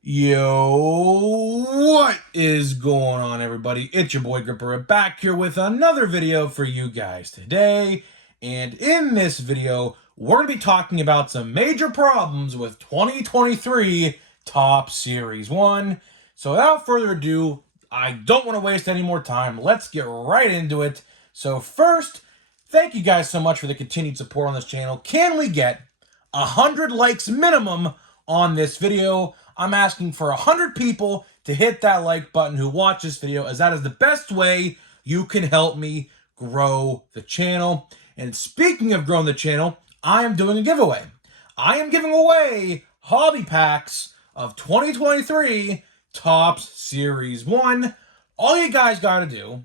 Yo, what is going on, everybody? It's your boy Gripper back here with another video for you guys today. And in this video, we're going to be talking about some major problems with 2023 Top Series 1. So without further ado, I don't want to waste any more time. Let's get right into it. So first, thank you guys so much for the continued support on this channel. Can we get 100 likes minimum on this video? I'm asking for 100 people to hit that like button who watch this video, as that is the best way you can help me grow the channel. And speaking of growing the channel, I am doing a giveaway. I am giving away hobby packs of 2023 Topps Series 1. All you guys got to do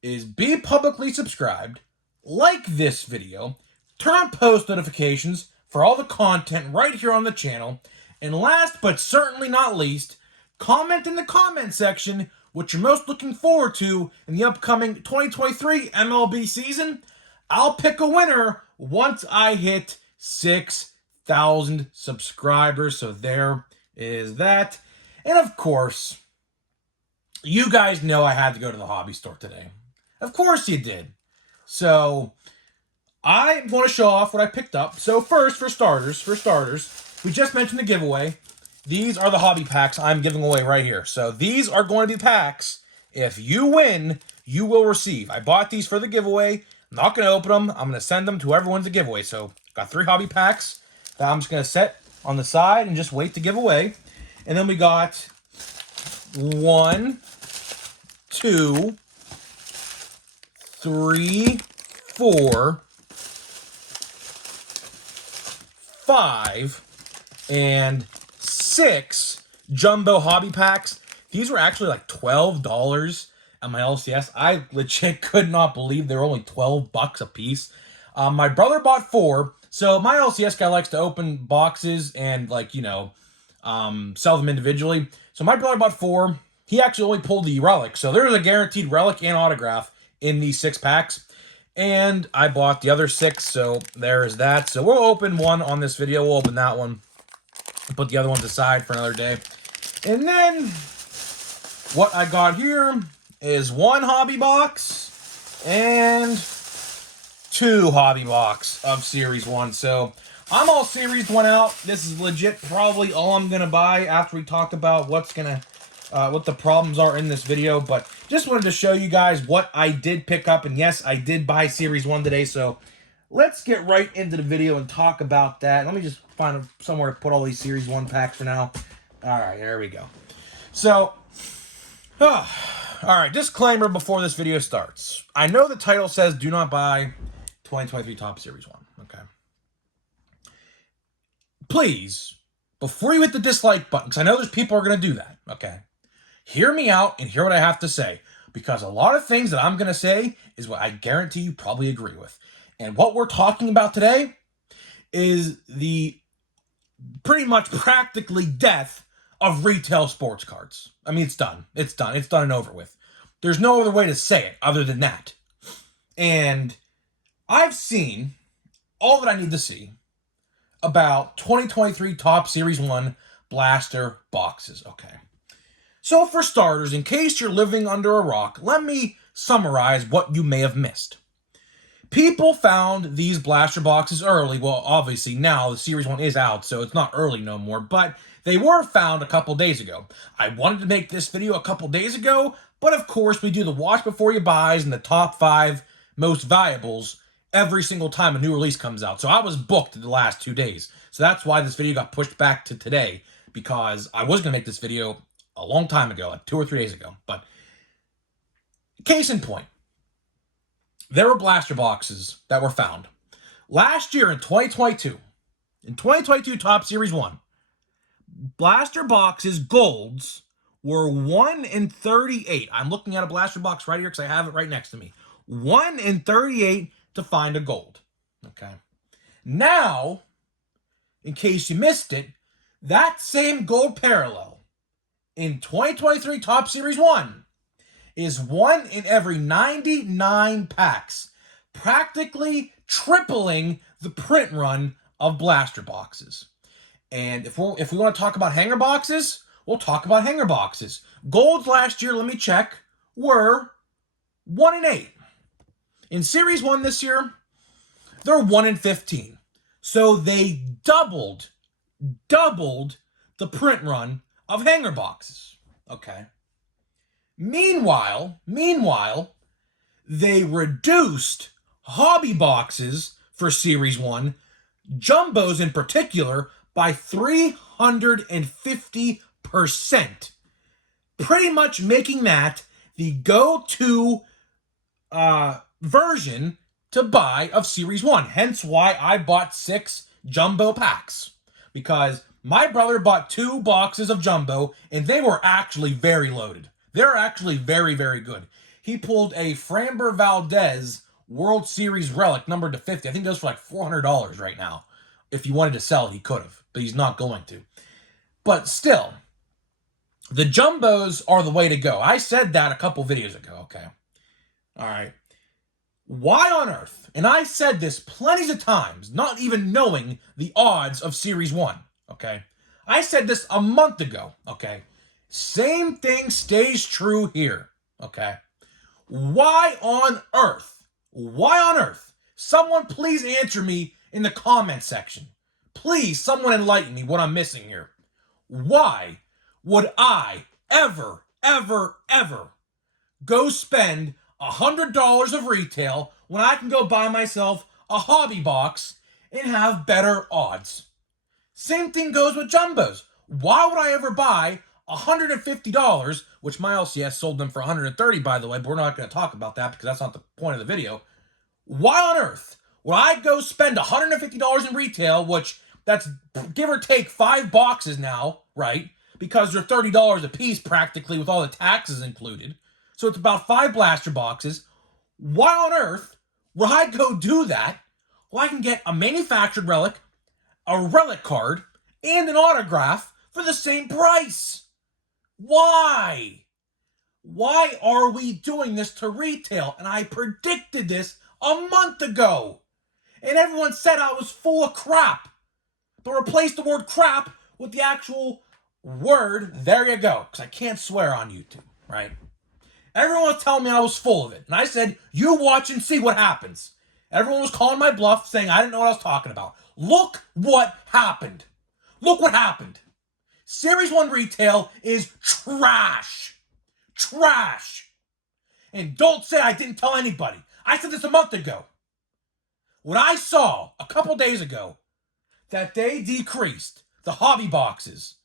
is be publicly subscribed, like this video, turn on post notifications for all the content right here on the channel, and last but certainly not least, comment in the comment section what you're most looking forward to in the upcoming 2023 MLB season. I'll pick a winner once I hit 6,000 subscribers. So there is that. And of course, you guys know I had to go to the hobby store today. Of course you did. So I'm going to show off what I picked up. So first, for starters, we just mentioned the giveaway. These are the hobby packs I'm giving away right here. So these are going to be packs. If you win, you will receive. I bought these for the giveaway. I'm not going to open them. I'm going to send them to whoever wins the giveaway. So got 3 hobby packs that I'm just going to set on the side and just wait to give away. And then we got 1, 2, 3, 4, 5, and 6 jumbo hobby packs. These were actually like $12 at my LCS. I legit could not believe they were only $12 a piece. My brother bought 4. So my LCS guy likes to open boxes and sell them individually. So my brother bought 4. He actually only pulled the relic. So there's a guaranteed relic and autograph in these 6 packs. And I bought the other 6, so there is that. So we'll open one on this video. We'll open that one. Put the other ones aside for another day. And then what I got here is 1 hobby box and 2 hobby box of Series 1. So I'm all Series 1 out. This is legit probably all I'm going to buy after we talk about what the problems are in this video. But just wanted to show you guys what I did pick up. And yes, I did buy Series 1 today. So let's get right into the video and talk about that. Let me just find somewhere to put all these Series 1 packs for now. All right, there we go. So, all right, disclaimer before this video starts. I know the title says do not buy 2023 Topps Series 1, okay? Please, before you hit the dislike button, because I know there's people who are going to do that, okay? Hear me out and hear what I have to say, because a lot of things that I'm going to say is what I guarantee you probably agree with. And what we're talking about today is the pretty much practically death of retail sports cards. I mean, it's done. It's done. It's done and over with. There's no other way to say it other than that. And I've seen all that I need to see about 2023 Topps Series 1 blaster boxes, okay? So for starters, in case you're living under a rock, let me summarize what you may have missed. People found these blaster boxes early. Well, obviously now the Series 1 is out, so it's not early no more, but they were found a couple days ago. I wanted to make this video a couple days ago, but of course we do the watch before you buys and the top 5 most valuables every single time a new release comes out. So I was booked the last 2 days. So that's why this video got pushed back to today, because I was going to make this video a long time ago, like 2 or 3 days ago. But case in point, there were blaster boxes that were found. Last year in 2022 Topps Series 1, blaster boxes, golds, were 1 in 38. I'm looking at a blaster box right here because I have it right next to me. 1 in 38 to find a gold. Okay. Now, in case you missed it, that same gold parallel in 2023 Topps Series 1 is 1 in every 99 packs, practically tripling the print run of blaster boxes. And if we want to talk about hanger boxes, we'll talk about hanger boxes. Golds last year, let me check, were 1-8. In Series 1 this year, they're 1-15. So they doubled the print run of hanger boxes. Okay. Meanwhile, they reduced hobby boxes for Series 1, jumbos in particular, by 350%. Pretty much making that the go-to version to buy of Series 1. Hence why I bought 6 jumbo packs. Because my brother bought 2 boxes of jumbo, and they were actually very loaded. They're actually very, very good. He pulled a Framber Valdez World Series relic numbered to 50. I think those for like $400 right now. If he wanted to sell it, he could have, but he's not going to. But still, the jumbos are the way to go. I said that a couple videos ago, okay? All right. Why on earth, and I said this plenty of times, not even knowing the odds of Series 1, okay? I said this a month ago, okay? Same thing stays true here, okay? Why on earth, someone please answer me in the comment section. Please, someone enlighten me what I'm missing here. Why would I ever go spend $100 of retail when I can go buy myself a hobby box and have better odds? Same thing goes with jumbos. Why would I ever buy $150, which my LCS sold them for $130, by the way, but we're not going to talk about that because that's not the point of the video. Why on earth would I go spend $150 in retail, which that's give or take 5 boxes now, right? Because they're $30 a piece practically with all the taxes included. So it's about 5 blaster boxes. Why on earth would I go do that? Well, I can get a manufactured relic, a relic card, and an autograph for the same price. Why? Why are we doing this to retail? And I predicted this a month ago. And everyone said I was full of crap. But replace the word crap with the actual word, there you go. Because I can't swear on YouTube, right? Everyone was telling me I was full of it. And I said, you watch and see what happens. Everyone was calling my bluff, saying I didn't know what I was talking about. Look what happened. Look what happened. Series 1 retail is trash. Trash. And don't say I didn't tell anybody. I said this a month ago. When I saw a couple days ago that they decreased the hobby boxes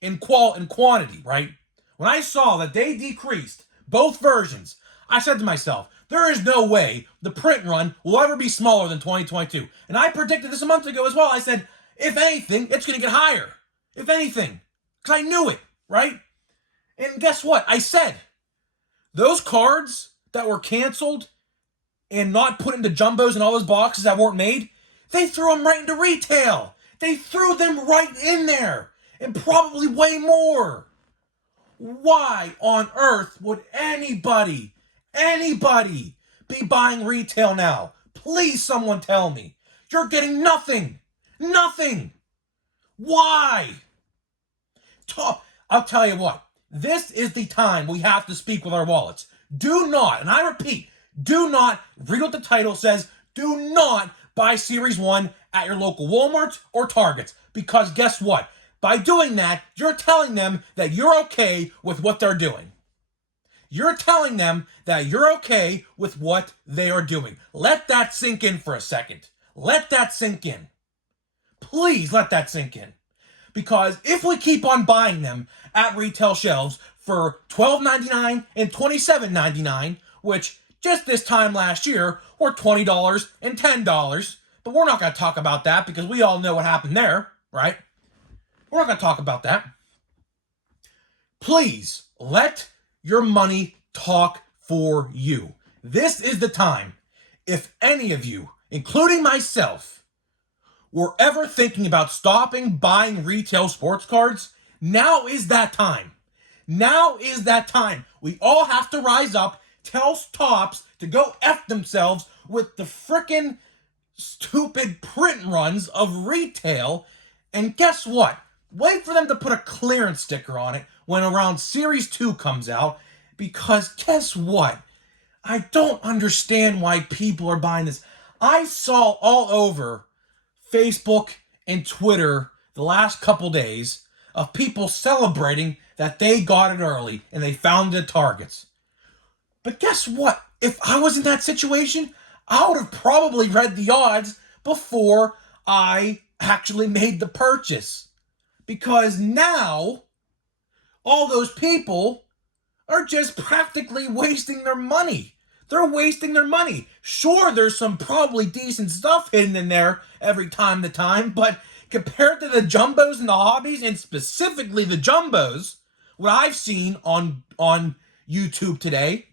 in quantity, right? When I saw that they decreased both versions, I said to myself, there is no way the print run will ever be smaller than 2022. And I predicted this a month ago as well. I said, if anything, it's going to get higher. If anything. Because I knew it, right? And guess what? I said, those cards that were canceled and not put into jumbos and all those boxes that weren't made, they threw them right into retail. They threw them right in there. And probably way more. Why on earth would anybody be buying retail now? Please, someone tell me. You're getting nothing. Nothing. Why? I'll tell you what. This is the time we have to speak with our wallets. Do not, and I repeat, do not, read what the title says, do not buy Series 1 at your local Walmart or Targets. Because guess what? By doing that, you're telling them that you're okay with what they're doing. You're telling them that you're okay with what they are doing. Let that sink in for a second. Let that sink in. Please let that sink in. Because if we keep on buying them at retail shelves for $12.99 and $27.99, which just this time last year were $20 and $10, but we're not going to talk about that because we all know what happened there, right? We're not going to talk about that. Please let your money talk for you. This is the time. If any of you, including myself, were ever thinking about stopping buying retail sports cards, now is that time. Now is that time. We all have to rise up, tell Topps to go F themselves with the frickin' stupid print runs of retail. And guess what? Wait for them to put a clearance sticker on it when around Series 2 comes out, because guess what? I don't understand why people are buying this. I saw all over Facebook and Twitter the last couple days of people celebrating that they got it early and they found it at Targets. But guess what? If I was in that situation, I would have probably read the odds before I actually made the purchase. Because now, all those people are just practically wasting their money. They're wasting their money. Sure, there's some probably decent stuff hidden in there every time to time, but compared to the jumbos and the hobbies, and specifically the jumbos, what I've seen on YouTube today,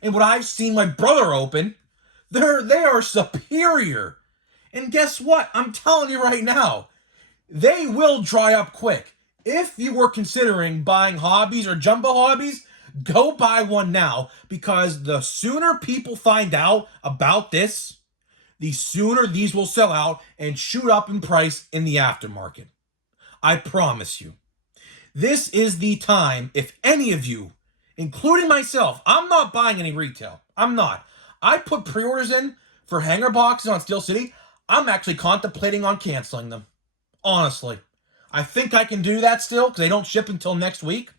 and what I've seen my brother open, they are superior. And guess what? I'm telling you right now, they will dry up quick. If you were considering buying hobbies or jumbo hobbies, go buy one now, because the sooner people find out about this, the sooner these will sell out and shoot up in price in the aftermarket. I promise you. This is the time, if any of you, including myself, I'm not buying any retail. I'm not. I put pre-orders in for hanger boxes on Steel City. I'm actually contemplating on canceling them. Honestly. I think I can do that still because they don't ship until next week.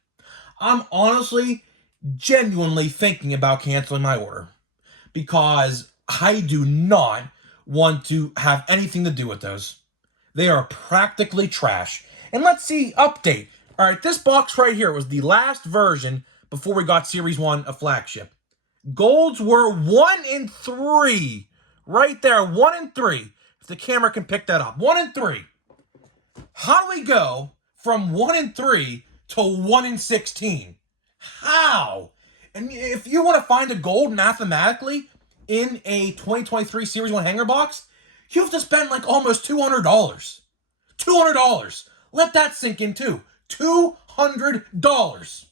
I'm honestly, genuinely thinking about canceling my order because I do not want to have anything to do with those. They are practically trash. And let's see, update. All right, this box right here was the last version before we got Series 1 of Flagship. Golds were 1 in 3. Right there, 1 in 3. If the camera can pick that up. 1 in 3. How do we go from 1 in 3 to 1 in 16? How? And if you want to find a gold mathematically in a 2023 Series 1 hanger box, you have to spend like almost $200. $200. Let that sink in too. $200.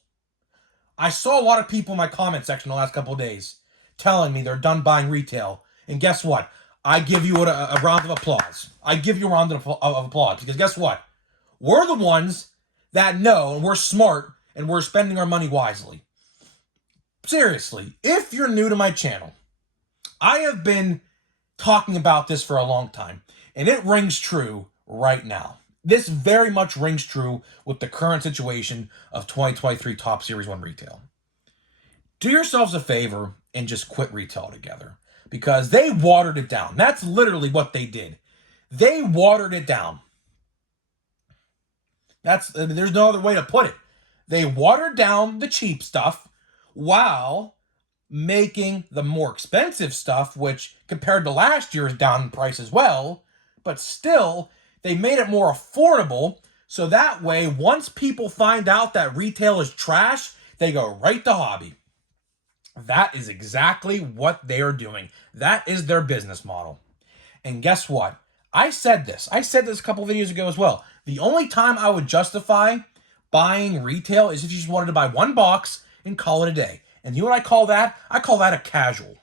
I saw a lot of people in my comment section the last couple of days telling me they're done buying retail. And guess what? I give you a round of applause. I give you a round of applause because guess what? We're the ones that know, and we're smart, and we're spending our money wisely. Seriously, if you're new to my channel, I have been talking about this for a long time, and it rings true right now. This very much rings true with the current situation of 2023 Top Series 1 retail. Do yourselves a favor and just quit retail together. Because they watered it down. That's literally what they did. They watered it down. There's no other way to put it. They watered down the cheap stuff while making the more expensive stuff, which compared to last year is down in price as well, but still, they made it more affordable, so that way, once people find out that retail is trash, they go right to hobby. That is exactly what they are doing. That is their business model. And guess what? I said this a couple videos ago as well. The only time I would justify buying retail is if you just wanted to buy one box and call it a day. And you know what I call that? I call that a casual.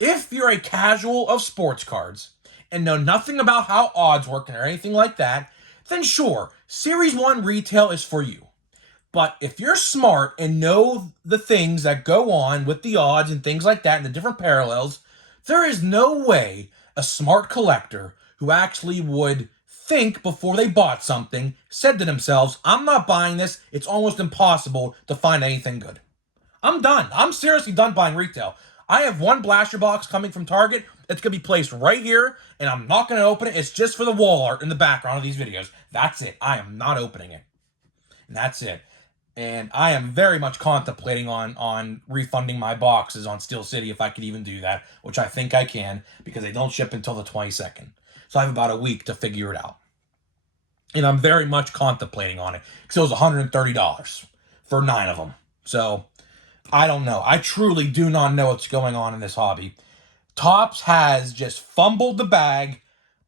If you're a casual of sports cards and know nothing about how odds work or anything like that, then sure, Series 1 retail is for you. But if you're smart and know the things that go on with the odds and things like that and the different parallels, there is no way a smart collector who actually would think before they bought something said to themselves, I'm not buying this. It's almost impossible to find anything good. I'm done. I'm seriously done buying retail. I have one blaster box coming from Target. It's going to be placed right here, and I'm not going to open it. It's just for the wall art in the background of these videos. That's it. I am not opening it. And that's it. And I am very much contemplating on refunding my boxes on Steel City if I could even do that, which I think I can because they don't ship until the 22nd. So I have about a week to figure it out. And I'm very much contemplating on it because it was $130 for 9 of them. So I don't know. I truly do not know what's going on in this hobby. Topps has just fumbled the bag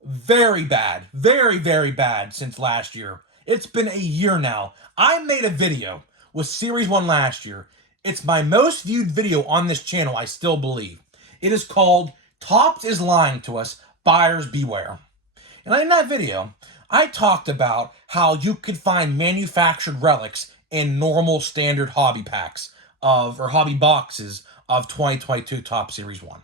very bad, very, very bad since last year. It's been a year now. I made a video with Series 1 last year. It's my most viewed video on this channel, I still believe. It is called Topps is Lying to Us, Buyers Beware. And in that video, I talked about how you could find manufactured relics in normal standard hobby packs or hobby boxes of 2022 Topps Series 1.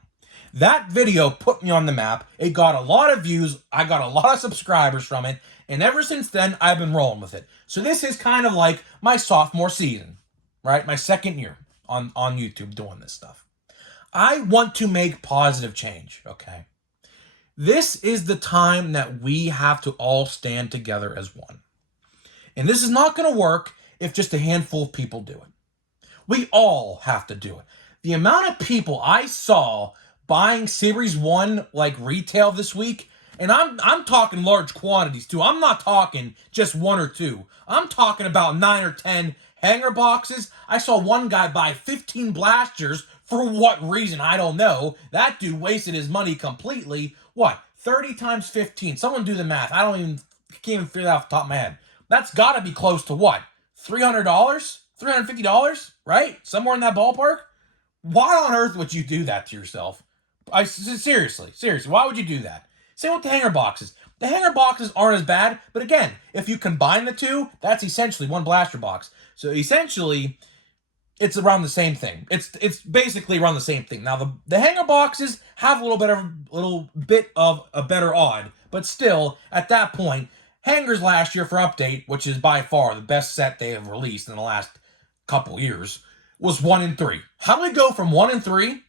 That video put me on the map. It got a lot of views. I got a lot of subscribers from it. And ever since then, I've been rolling with it. So this is kind of like my sophomore season, right? My second year on YouTube doing this stuff. I want to make positive change, okay? This is the time that we have to all stand together as one. And this is not going to work if just a handful of people do it. We all have to do it. The amount of people I saw buying Series 1 like retail this week, and I'm talking large quantities too. I'm not talking just one or two. I'm talking about 9 or 10 hanger boxes. I saw one guy buy 15 blasters. For what reason? I don't know. That dude wasted his money completely. What? 30 times 15. Someone do the math. Can't even figure that off the top of my head. That's got to be close to what? $300? $350? Right? Somewhere in that ballpark? Why on earth would you do that to yourself? Seriously, why would you do that? Same with the hanger boxes. The hanger boxes aren't as bad, but again, if you combine the two, that's essentially one blaster box. So essentially, it's around the same thing. It's basically around the same thing. Now the hanger boxes have a little bit of a better odd, but still at that point, hangers last year for Update, which is by far the best set they have released in the last couple years, was 1 in 3. How do we go from 1 in 3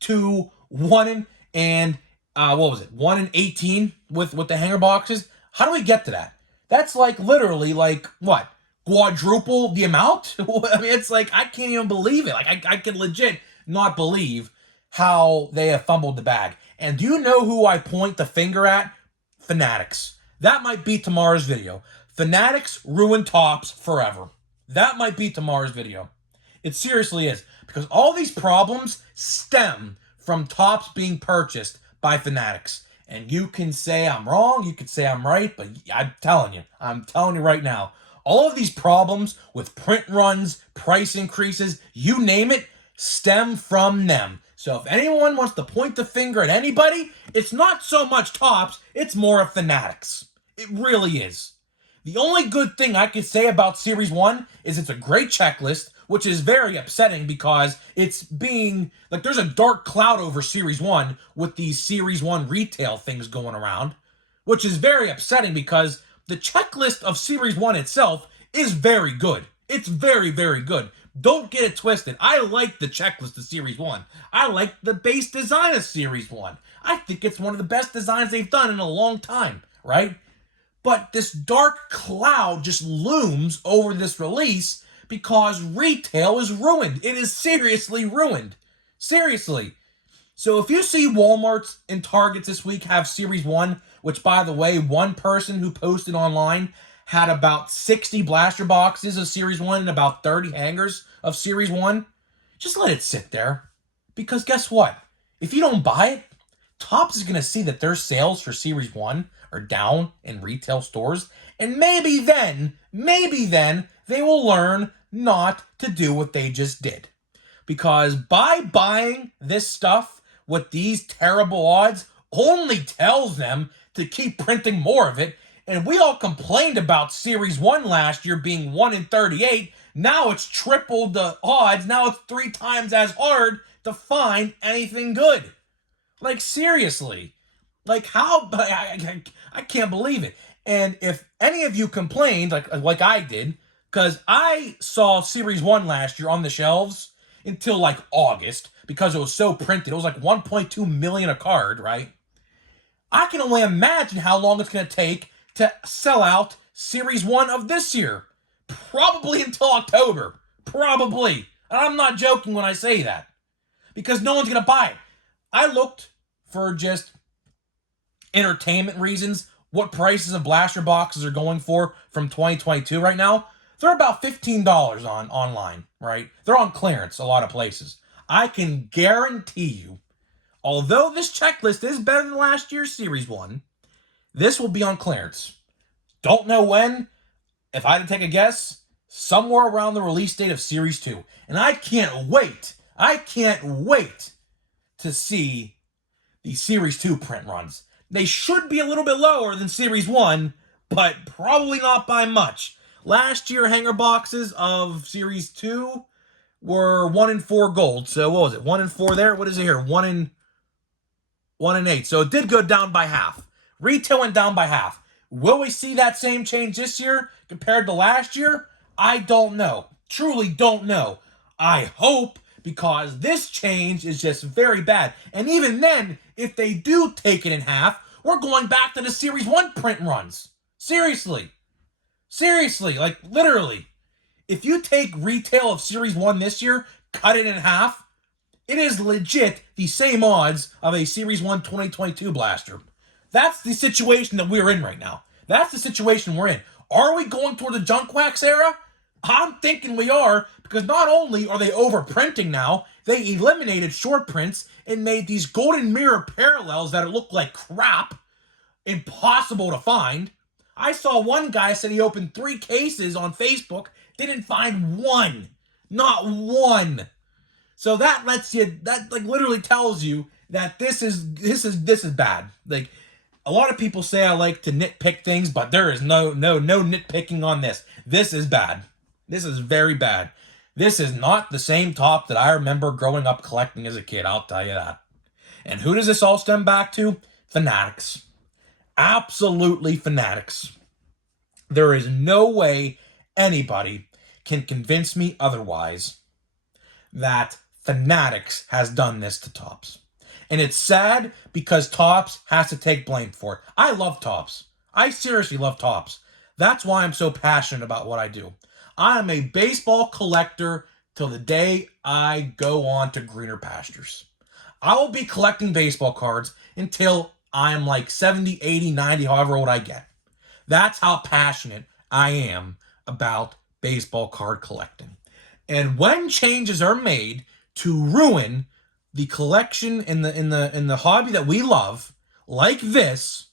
to 1 in 18 with the hanger boxes? How do we get to that? That's like literally like what? Quadruple the amount? I mean, it's like, I can't even believe it. Like, I can legit not believe how they have fumbled the bag. And do you know who I point the finger at? Fanatics. That might be tomorrow's video. Fanatics ruin Topps forever. That might be tomorrow's video. It seriously is. Because all these problems stem from Topps being purchased by Fanatics. And you can say I'm wrong, you can say I'm right, but I'm telling you right now, all of these problems with print runs, price increases, you name it, stem from them. So if anyone wants to point the finger at anybody, it's not so much Topps, it's more of Fanatics. It really is. The only good thing I can say about Series 1 is it's a great checklist, which is very upsetting because it's being, like, there's a dark cloud over Series 1 with these Series 1 retail things going around, which is very upsetting because the checklist of Series 1 itself is very good. It's very, very good. Don't get it twisted. I like the checklist of Series 1. I like the base design of Series 1. I think it's one of the best designs they've done in a long time, right? But this dark cloud just looms over this release because retail is ruined. It is seriously ruined. Seriously. So if you see Walmart's and Targets this week have Series 1, which, by the way, one person who posted online had about 60 blaster boxes of Series 1 and about 30 hangers of Series 1, just let it sit there. Because guess what? If you don't buy it, Topps is going to see that their sales for Series 1 are down in retail stores, and maybe then they will learn not to do what they just did. Because by buying this stuff with these terrible odds only tells them to keep printing more of it. And we all complained about Series 1 last year being 1 in 38. Now it's tripled the odds. Now it's 3 times as hard to find anything good. Like, seriously. Like, how? I can't believe it. And if any of you complained, like I did, because I saw Series 1 last year on the shelves until like August because it was so printed. It was like 1.2 million a card, right? I can only imagine how long it's going to take to sell out Series 1 of this year. Probably until October. Probably. And I'm not joking when I say that. Because no one's going to buy it. I looked for just entertainment reasons what prices of blaster boxes are going for from 2022 right now. They're about $15 online, right? They're on clearance a lot of places. I can guarantee you, although this checklist is better than last year's Series 1, this will be on clearance. Don't know when. If I had to take a guess, somewhere around the release date of Series 2. And I can't wait to see the Series 2 print runs. They should be a little bit lower than Series 1, but probably not by much. Last year, hanger boxes of Series 2 were 1 in 4 gold. So what was it? 1 in 4 there? What is it here? 1 in 8. So it did go down by half. Retail went down by half. Will we see that same change this year compared to last year? I don't know. Truly don't know. I hope, because this change is just very bad. And even then, if they do take it in half, we're going back to the Series 1 print runs. Seriously. Seriously, like literally. If you take retail of Series 1 this year, cut it in half, it is legit the same odds of a Series 1 2022 blaster. That's the situation that we're in right now. That's the situation we're in. Are we going toward the junk wax era? I'm thinking we are, because not only are they overprinting now, they eliminated short prints and made these golden mirror parallels that look like crap impossible to find. I saw one guy said he opened 3 cases on Facebook, didn't find one. Not one. So that lets you, that like literally tells you that this is bad. Like, a lot of people say I like to nitpick things, but there is no nitpicking on this. This is bad. This is very bad. This is not the same top that I remember growing up collecting as a kid, I'll tell you that. And who does this all stem back to? Fanatics. Absolutely fanatics. There is no way anybody can convince me otherwise that Fanatics has done this to Topps. And it's sad because Topps has to take blame for it. I love Topps. I seriously love Topps. That's why I'm so passionate about what I do. I am a baseball collector till the day I go on to greener pastures. I will be collecting baseball cards until I'm like 70, 80, 90, however old I get. That's how passionate I am about baseball card collecting. And when changes are made to ruin the collection in the hobby that we love, like this,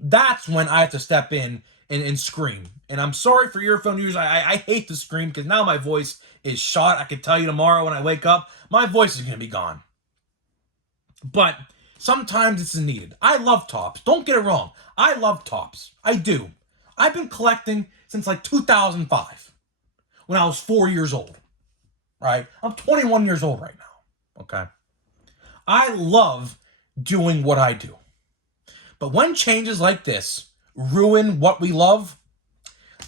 that's when I have to step in and scream. And I'm sorry for earphone users. I hate to scream because now my voice is shot. I can tell you tomorrow when I wake up, my voice is going to be gone. But sometimes it's needed. I love Topps. Don't get it wrong. I love Topps. I do. I've been collecting since like 2005 when I was 4 years old. Right? I'm 21 years old right now. Okay? I love doing what I do. But when changes like this ruin what we love,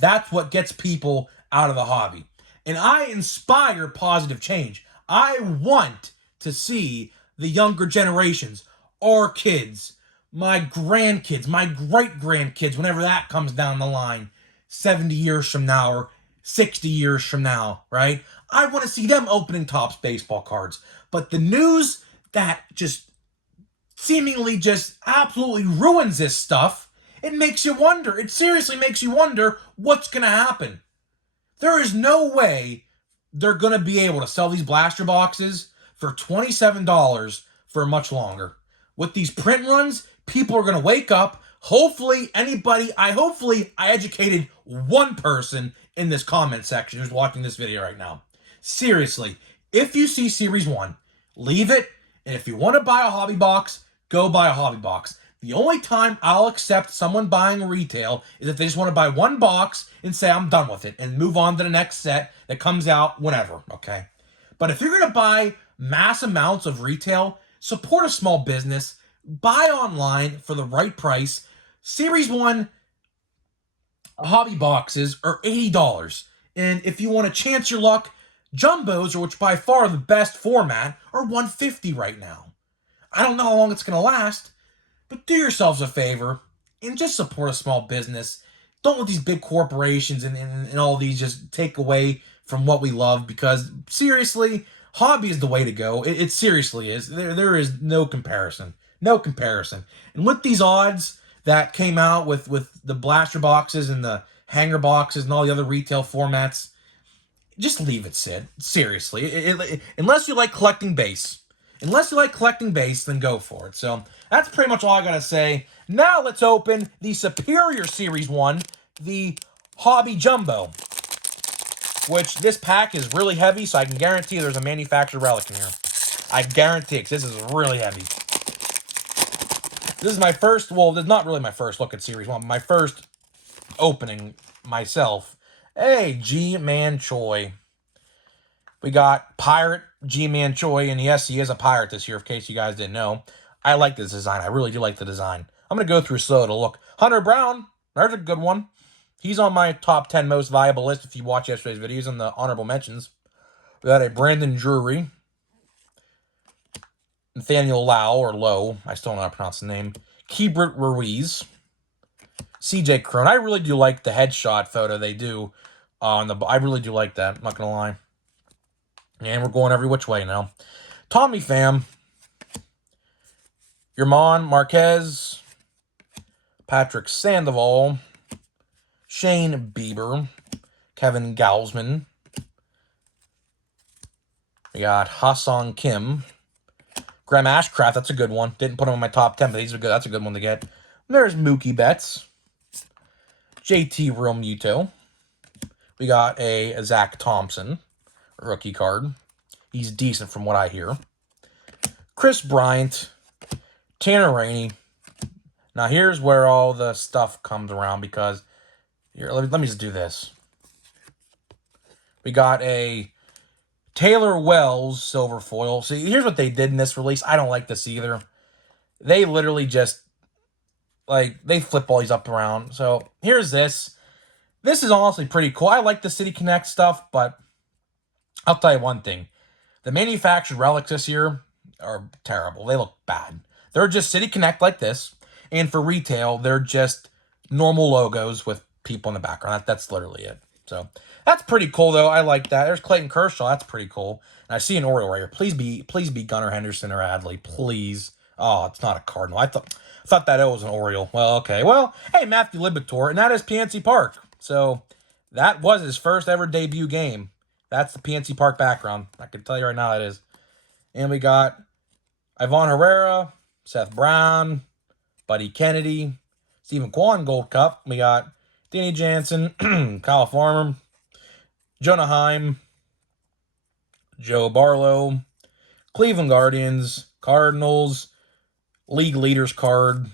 that's what gets people out of the hobby. And I inspire positive change. I want to see the younger generations, our kids, my grandkids, my great-grandkids, whenever that comes down the line, 70 years from now or 60 years from now, right? I want to see them opening Topps baseball cards. But the news that just seemingly just absolutely ruins this stuff, it makes you wonder. It seriously makes you wonder what's going to happen. There is no way they're going to be able to sell these blaster boxes for $27 for much longer. With these print runs, people are going to wake up. Hopefully I educated one person in this comment section who's watching this video right now. Seriously, if you see Series 1, leave it. And if you want to buy a hobby box, go buy a hobby box. The only time I'll accept someone buying retail is if they just want to buy one box and say, I'm done with it, and move on to the next set that comes out whenever, okay? But if you're going to buy mass amounts of retail, support a small business, buy online for the right price. Series 1 hobby boxes are $80. And if you want to chance your luck, jumbos, which by far are the best format, are $150 right now. I don't know how long it's going to last, but do yourselves a favor and just support a small business. Don't let these big corporations and all these just take away from what we love, because seriously, hobby is the way to go. It seriously is. There is no comparison. No comparison. And with these odds that came out with the blaster boxes and the hanger boxes and all the other retail formats, just leave it, Sid. Seriously. Unless you like collecting base. Unless you like collecting base, then go for it. So that's pretty much all I got to say. Now let's open the Superior Series 1, the Hobby Jumbo, which this pack is really heavy, so I can guarantee there's a manufacturer relic in here. I guarantee it, 'cause this is really heavy. This is my first, well, this is not really my first look at Series 1, but my first opening myself. Hey, Ji-Man Choi. We got Pirate Ji-Man Choi, and yes, he is a pirate this year, in case you guys didn't know. I like this design. I really do like the design. I'm going to go through slow to look. Hunter Brown, there's a good one. He's on my top 10 most valuable list if you watch yesterday's videos in the honorable mentions. We got a Brandon Drury. Nathaniel Lau, or Lowe. I still don't know how to pronounce the name. Keibert Ruiz. CJ Crone. I really do like the headshot photo they do on the... I really do like that. I'm not going to lie. And we're going every which way now. Tommy Pham. Yerman Marquez. Patrick Sandoval. Shane Bieber. Kevin Gausman. We got Ha-Seong Kim. Graham Ashcraft, that's a good one. Didn't put him in my top 10, but these are good. That's a good one to get. And there's Mookie Betts. JT Realmuto. We got a Zach Thompson rookie card. He's decent from what I hear. Chris Bryant. Tanner Rainey. Now here's where all the stuff comes around because... Here, let me just do this. We got a Taylor Wells silver foil. See, here's what they did in this release. I don't like this either. They literally just, like, they flip all these up around. So here's this. This is honestly pretty cool. I like the City Connect stuff, but I'll tell you one thing. The manufactured relics this year are terrible. They look bad. They're just City Connect like this. And for retail, they're just normal logos with people in the background. That's literally it. So that's pretty cool, though. I like that. There's Clayton Kershaw. That's pretty cool. And I see an Oriole right here. Please be Gunnar Henderson or Adley. Please. Oh, it's not a Cardinal. I thought that was an Oriole. Well, okay. Well, hey, Matthew Liberatore, and that is PNC Park. So that was his first ever debut game. That's the PNC Park background. I can tell you right now that is. And we got Ivan Herrera, Seth Brown, Buddy Kennedy, Stephen Kwan Gold Cup. We got Danny Jansen, Kyle Farmer, Jonah Heim, Joe Barlow, Cleveland Guardians, Cardinals, League Leaders card,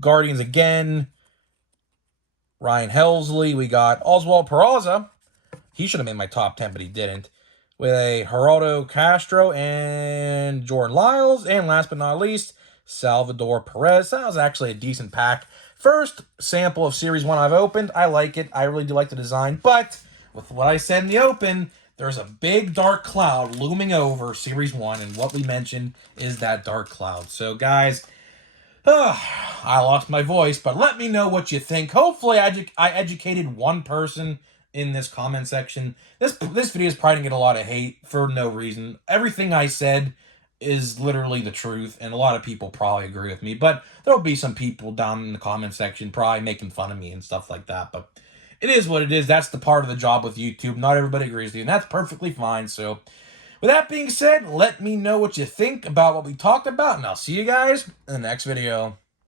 Guardians again, Ryan Helsley. We got Oswald Peraza. He should have made my top 10, but he didn't. With a Gerardo Castro and Jordan Lyles. And last but not least, Salvador Perez. That was actually a decent pack. First sample of Series 1 I've opened. I like it. I really do like the design. But with what I said in the open, there's a big dark cloud looming over Series 1. And what we mentioned is that dark cloud. So, guys, I lost my voice. But let me know what you think. Hopefully, I educated one person in this comment section. This video is probably going to get a lot of hate for no reason. Everything I said is literally the truth, and a lot of people probably agree with me, but there'll be some people down in the comment section probably making fun of me and stuff like that, but it is what it is. That's the part of the job with YouTube. Not everybody agrees with you, and that's perfectly fine. So with that being said, let me know what you think about what we talked about, and I'll see you guys in the next video.